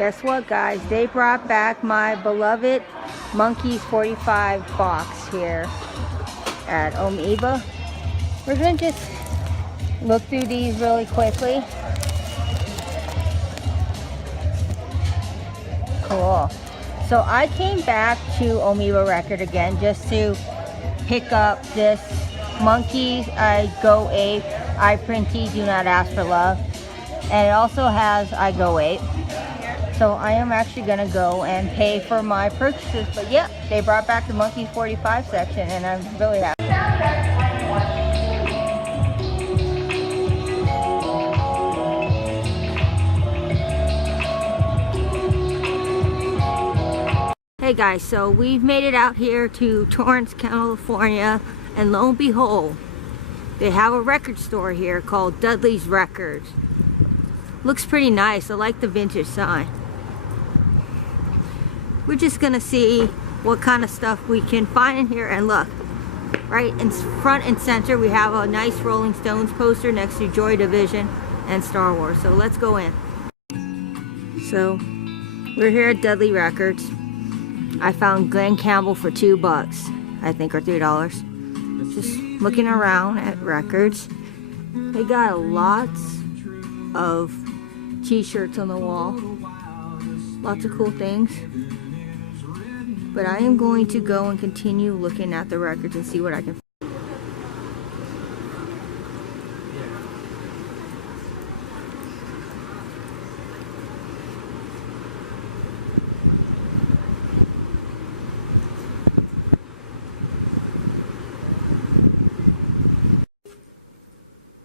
Guess what, guys? They brought back my beloved Monkeys 45 box here at Amoeba. We're going to just look through these really quickly. Cool. So I came back to Amoeba Record again just to pick up this Monkeys I Go Ape, I Printy, Do Not Ask for Love. And it also has I Go Ape. So I am actually going to go and pay for my purchases. But yeah, they brought back the Monkeys 45 section and I'm really happy. Hey guys, so we've made it out here to Torrance, California, and lo and behold, they have a record store here called Dudley's Records. Looks pretty nice. I like the vintage sign. We're just gonna see what kind of stuff we can find in here. And look, right in front and center we have a nice Rolling Stones poster next to Joy Division and Star Wars. So let's go in. So we're here at Dudley Records. I found Glen Campbell for $2, I think, or $3. Just looking around at records. They got lots of t-shirts on the wall. Lots of cool things. But I am going to go and continue looking at the records and see what I can find.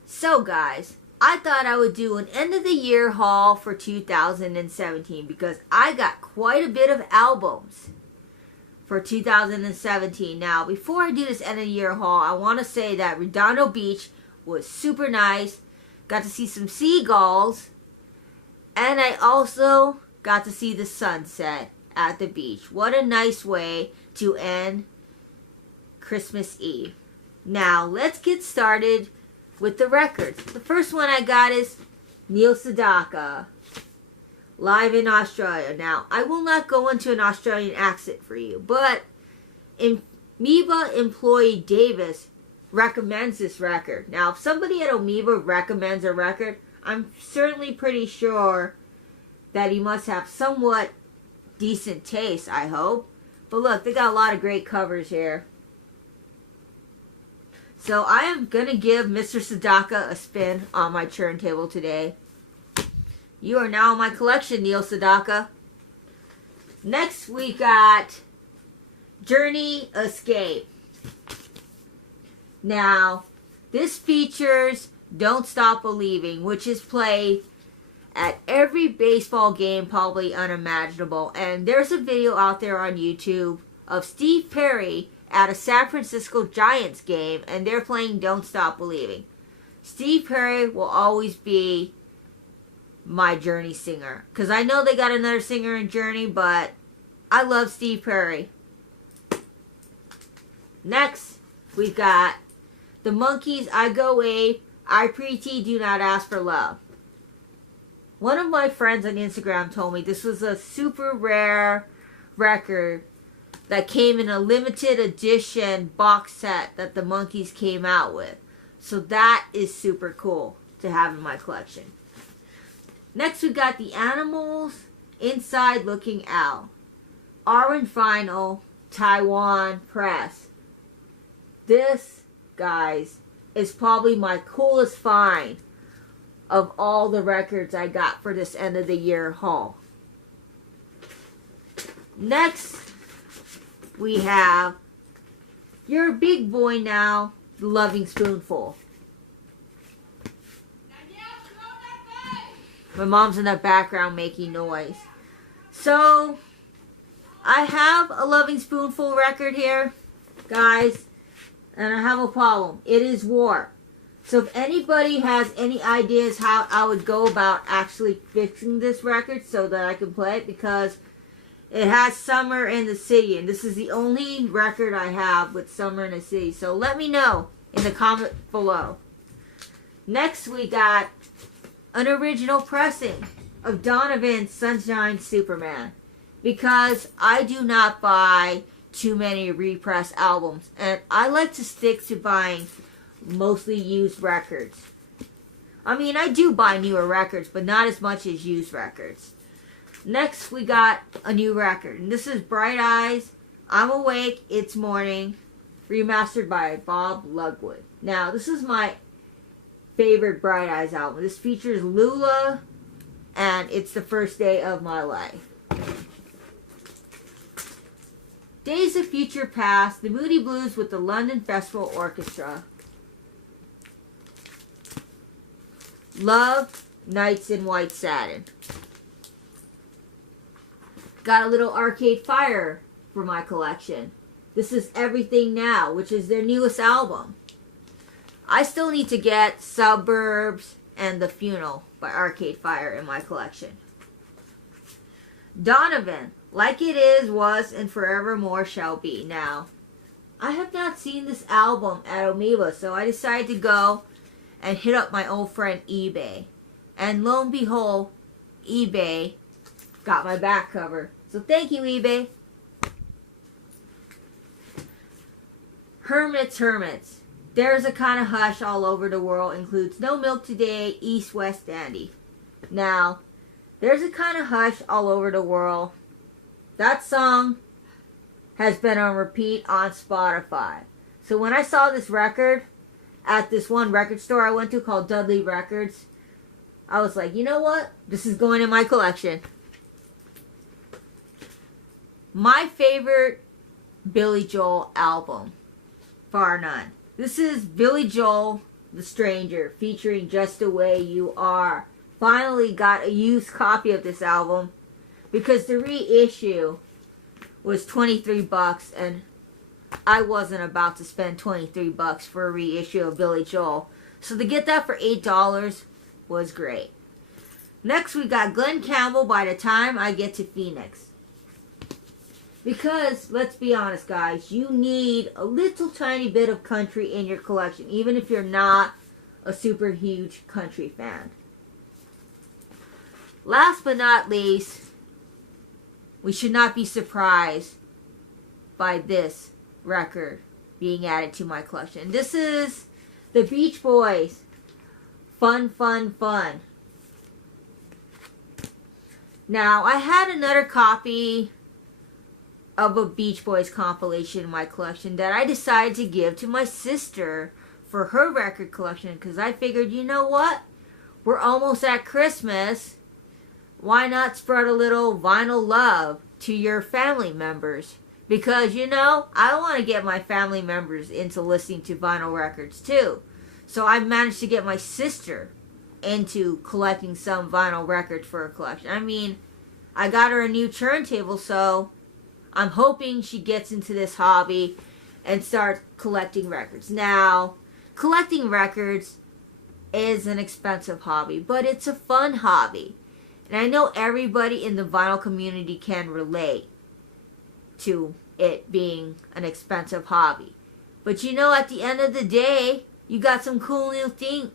So guys, I thought I would do an end of the year haul for 2017 because I got quite a bit of albums for 2017. Now, before I do this end of the year haul, I want to say that Redondo Beach was super nice. Got to see some seagulls. And I also got to see the sunset at the beach. What a nice way to end Christmas Eve. Now, let's get started with the records. The first one I got is Neil Sedaka, live in Australia. Now, I will not go into an Australian accent for you, but Amoeba employee Davis recommends this record. Now, if somebody at Amoeba recommends a record, I'm certainly pretty sure that he must have somewhat decent taste, I hope. But look, they got a lot of great covers here. So I am going to give Mr. Sedaka a spin on my turntable today. You are now in my collection, Neil Sedaka. Next we got Journey Escape. Now, this features Don't Stop Believing, which is played at every baseball game probably unimaginable. And there's a video out there on YouTube of Steve Perry at a San Francisco Giants game, and they're playing Don't Stop Believing. Steve Perry will always be my Journey singer, because I know they got another singer in Journey, but I love Steve Perry. Next, we've got the Monkeys I Go Ape, I Printy, Do Not Ask for Love. One of my friends on Instagram told me this was a super rare record that came in a limited edition box set that the Monkeys came out with. So that is super cool to have in my collection. Next we got the Animals Inside Looking Out. Orange Vinyl, Taiwan Press. This, guys, is probably my coolest find of all the records I got for this end of the year haul. Next, we have You're a Big Boy Now, The Loving Spoonful. My mom's in the background making noise. So, I have a Loving Spoonful record here, guys, and I have a problem. It is warped. So if anybody has any ideas how I would go about actually fixing this record so that I can play it, because it has Summer in the City, and this is the only record I have with Summer in the City. So let me know in the comment below. Next we got an original pressing of Donovan's Sunshine Superman, because I do not buy too many repressed albums, and I like to stick to buying mostly used records. I mean, I do buy newer records, but not as much as used records. Next, we got a new record, and this is Bright Eyes, I'm Awake, It's Morning, remastered by Bob Lugwood. Now, this is my favorite Bright Eyes album. This features Lula, and It's the First Day of My Life. Days of Future Past, The Moody Blues with the London Festival Orchestra. Love, Nights in White Satin. Got a little Arcade Fire for my collection. This is Everything Now, which is their newest album. I still need to get Suburbs and The Funeral by Arcade Fire in my collection. Donovan, Like It Is, Was, and Forevermore Shall Be. Now, I have not seen this album at Amoeba, so I decided to go and hit up my old friend eBay. And lo and behold, eBay got my back cover. So thank you, eBay. Hermits. There's a Kind of Hush All Over the World includes No Milk Today, East West Dandy. Now, There's a Kind of Hush All Over the World. That song has been on repeat on Spotify. So when I saw this record at this one record store I went to called Dudley Records, I was like, you know what? This is going in my collection. My favorite Billy Joel album, bar none. This is Billy Joel, The Stranger, featuring Just the Way You Are. Finally got a used copy of this album because the reissue was $23 and I wasn't about to spend $23 for a reissue of Billy Joel. So to get that for $8 was great. Next we got Glenn Campbell, By the Time I Get to Phoenix. Because, let's be honest guys, you need a little tiny bit of country in your collection, even if you're not a super huge country fan. Last but not least, we should not be surprised by this record being added to my collection. This is the Beach Boys, Fun, Fun, Fun. Now, I had another copy of a Beach Boys compilation in my collection that I decided to give to my sister for her record collection because I figured, you know what? We're almost at Christmas. Why not spread a little vinyl love to your family members? Because, you know, I want to get my family members into listening to vinyl records too. So I managed to get my sister into collecting some vinyl records for her collection. I mean, I got her a new turntable, so I'm hoping she gets into this hobby and starts collecting records. Now, collecting records is an expensive hobby, but it's a fun hobby. And I know everybody in the vinyl community can relate to it being an expensive hobby. But you know, at the end of the day, you got some cool new things.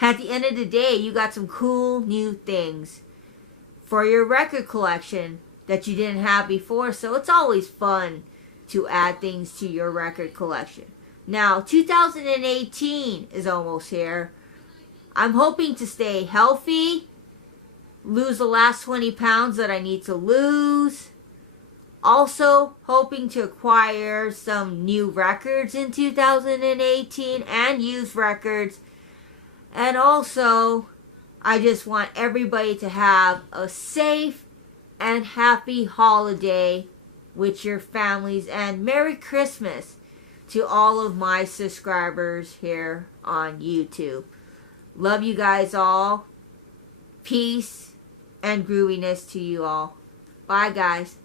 At the end of the day, you got some cool new things for your record collection that you didn't have before. So it's always fun to add things to your record collection. Now, 2018 is almost here. I'm hoping to stay healthy, lose the last 20 pounds that I need to lose. Also, hoping to acquire some new records in 2018 and used records. And also, I just want everybody to have a safe and happy holiday with your families, and Merry Christmas to all of my subscribers here on YouTube. Love you guys all. Peace and grooviness to you all. Bye guys.